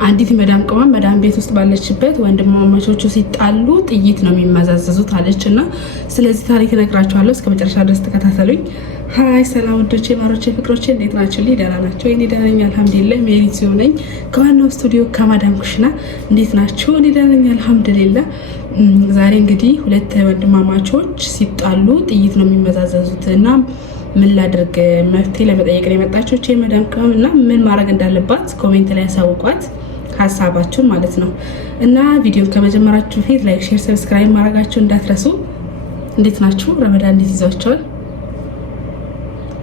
አንዲት መዳም ቅመም መዳም ቤት ውስጥ ባለችበት ወንድማማቾቹ ሲጣሉ ጥይት ነው የሚመዛዘዙት አለችና ስለዚህ ታሪክ እነግራችኋለሁ። እስከ መጨረሻ ድረስ ተከታተሉኝ። ሀይ ሰላም ወዶቼ ማሮቼ ፍቅሮቼ እንዴት ናቸው? ደህና ናቸው? እኔ ደህና ነኝ አልሐምዱሊላህ። ሜሪት ነኝ ከዋናው ስቱዲዮ ከማዳም ኩሽና። እንዴት ናቸው? እኔ ደህና ነኝ አልሐምዱሊላህ። ዛሬ እንግዲህ ሁለት ወንድማማቾች ሲጣሉ ጥይት ነው የሚመዛዘዙት እና ምን ላድርግ መፍትሄ ለመጠየቅ ነው የመጣችው የመዳም ቅመም እና ምን ማድረግ እንዳለባት ኮሜንት ላይ ያሳውቋት ሀሳባችሁን ማለት ነው። እና ቪዲዮን ከመጀመራችሁ በፊት ላይክ፣ ሼር፣ ሰብስክራይብ ማድረጋችሁ እንዳትረሱ። እንዴት ናችሁ? ረመዳን እንዴት ይዟችኋል?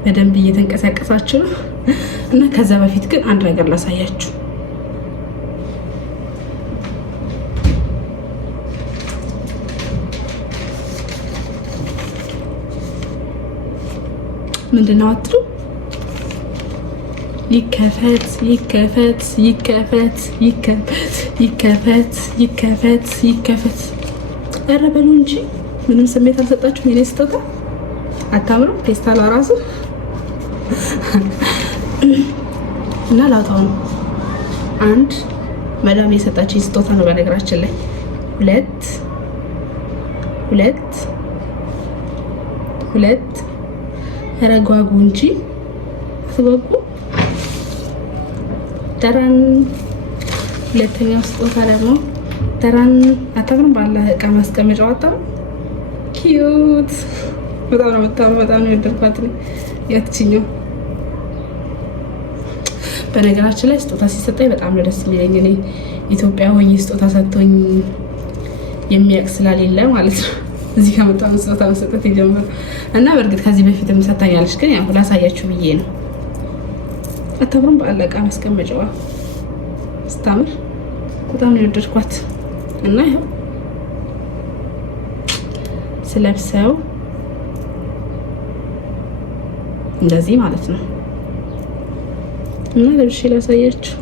በደንብ እየተንቀሳቀሳችሁ ነው? እና ከዛ በፊት ግን አንድ ነገር ላሳያችሁ። ምንድነው አትሉ? ይከፈት ይከፈት ይከፈት ይከፈት ይከፈት ይከፈት ይከፈት። ኧረ በሉ እንጂ ምንም ስሜት አልሰጣችሁም። የኔ ስጦታ አታምረው? ፌስታል ራሱ እና ላውጣው ነው። አንድ መዳም የሰጣችኝ ስጦታ ነው በነገራችን ላይ። ሁለት ረጓጉ እንጂ አትጓጉ። ተራን ሁለተኛው ስጦታ ደግሞ ተራን አታምርም? ባላ እቃ ማስቀመጫው አታምርም? ኪዩት በጣም ነው የምታምረው። በጣም ነው የወደድኳት ያችኛው። በነገራችን ላይ ስጦታ ሲሰጠኝ በጣም ነው ደስ የሚለኝ። እኔ ኢትዮጵያ ሆኜ ስጦታ ሰጥቶኝ የሚያውቅ ስላሌለ ማለት ነው እዚህ ከመጣሁ ስጦታ መስጠት የጀመረው እና በእርግጥ ከዚህ በፊትም ሰጥታኛለች፣ ግን ያው ላሳያችሁ ብዬ ነው። አታምርም? በአለቃ ማስቀመጫዋ ስታምር በጣም ነው የወደድኳት እና ይኸው ስለብሰው እንደዚህ ማለት ነው እና ለብሼ ላሳያችሁ።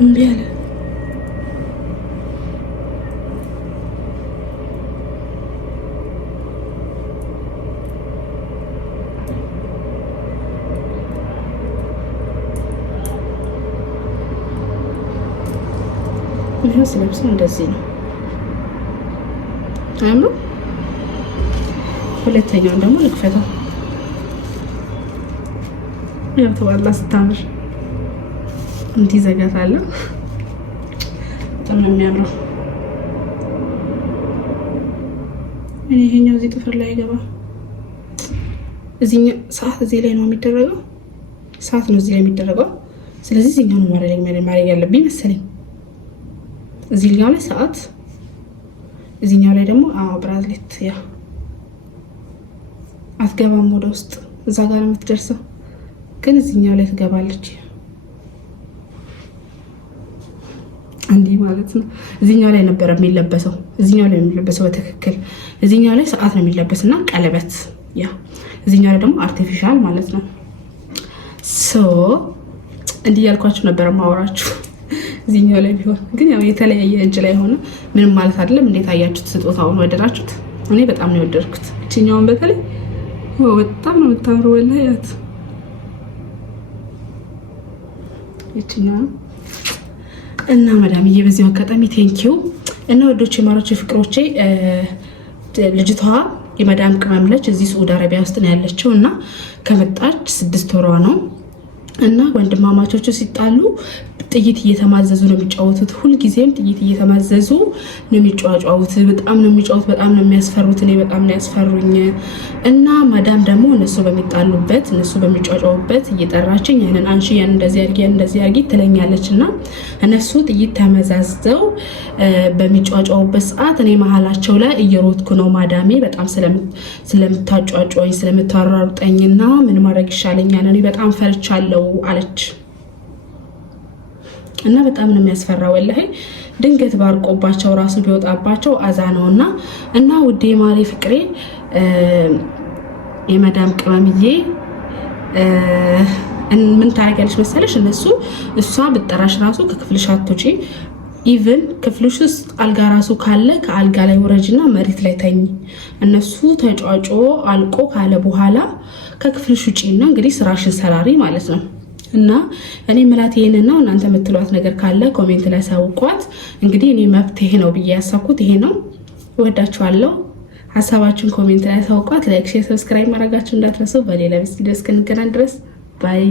እምቢ አለ። ይሄ ስለብስ እንደዚህ ነው አያምሩ? ሁለተኛውን ደግሞ ልክፈተው። ያው ተዋላ ስታምር እንዲህ ዘጋታለሁ። በጣም ነው የሚያምረው። እኔ ይሄኛው እዚህ ጥፍር ላይ ገባ። እዚህኛው ሰዓት እዚህ ላይ ነው የሚደረገው። ሰዓት ነው እዚህ ላይ የሚደረገው። ስለዚህ እዚህኛው ነው ማድረግ ያለብኝ መሰለኝ። እዚህኛው ላይ ሰዓት፣ እዚህኛው ላይ ደግሞ ብራዝሌት። ያ አትገባም ወደ ውስጥ፣ እዛ ጋር ነው የምትደርሰው፣ ግን እዚህኛው ላይ ትገባለች። እንዲህ ማለት ነው። እዚህኛው ላይ ነበር የሚለበሰው፣ እዚህኛው ላይ የሚለበሰው በትክክል እዚህኛው ላይ ሰዓት ነው የሚለበስና ቀለበት። ያ እዚህኛው ላይ ደግሞ አርቲፊሻል ማለት ነው። ሶ እንዲህ ያልኳችሁ ነበር ማወራችሁ። እዚህኛው ላይ ቢሆን ግን ያው የተለያየ እጅ ላይ ሆነ ምንም ማለት አይደለም። እንዴት አያችሁት? ስጦታውን ወደዳችሁት? እኔ በጣም ነው የወደድኩት። እቺኛውን በተለይ በጣም ነው የምታምረው። ወላሂ ያት እቺኛው እና መዳምዬ በዚህ አጋጣሚ ቴንኪው እና ወዶቼ ማሮቼ ፍቅሮቼ። ልጅቷ የመዳም ቅመም ነች። እዚህ ሳዑዲ አረቢያ ውስጥ ነው ያለችው እና ከመጣች 6 ወሯ ነው እና ወንድማማቾቹ ሲጣሉ ጥይት እየተማዘዙ ነው የሚጫወቱት። ሁልጊዜም ጥይት እየተማዘዙ ነው የሚጫወቱት። በጣም ነው የሚጫወቱት። በጣም ነው የሚያስፈሩት። እኔ በጣም ነው ያስፈሩኝ። እና ማዳም ደግሞ እነሱ በሚጣሉበት እነሱ በሚጫወቱበት እየጠራችኝ ያንን አንሺ፣ ያን እንደዚህ አድርጊ፣ ያን እንደዚህ አድርጊ ትለኛለች። እና እነሱ ጥይት ተመዛዝተው በሚጫወቱበት ሰዓት እኔ መሀላቸው ላይ እየሮጥኩ ነው። ማዳሜ በጣም ስለምታጫጫኝ ስለምታራሩጠኝና ምን ማድረግ ይሻለኛል? እኔ በጣም ፈርቻለሁ አለች። እና በጣም ነው የሚያስፈራ ወላሂ። ድንገት ባርቆባቸው ራሱ ቢወጣባቸው አዛ ነውና እና ውዴ ማሪ ፍቅሬ የመዳም ቅመምዬ ምን ታረጋለች መሰለሽ? እሷ ብጠራሽ ራሱ ከክፍልሽ አትወጪ ኢቭን ክፍልሽ ውስጥ አልጋ ራሱ ካለ ከአልጋ ላይ ወረጅና መሬት ላይ ተኝ። እነሱ ተጫጮ አልቆ ካለ በኋላ ከክፍልሽ ውጪና እንግዲህ ስራሽን ሰራሪ ማለት ነው። እና እኔ ምላት ይሄንን ነው። እናንተ የምትሏት ነገር ካለ ኮሜንት ላይ ሳውቋት። እንግዲህ እኔ መብት ይሄ ነው ብዬ ያሳኩት ይሄ ነው። እወዳችኋለሁ። ሀሳባችሁን ኮሜንት ላይ ሳውቋት። ላይክ፣ ሼር፣ ሰብስክራይብ ማድረጋችሁ እንዳትረሱ። በሌላ ቪዲዮ እስክንገናኝ ድረስ ባይ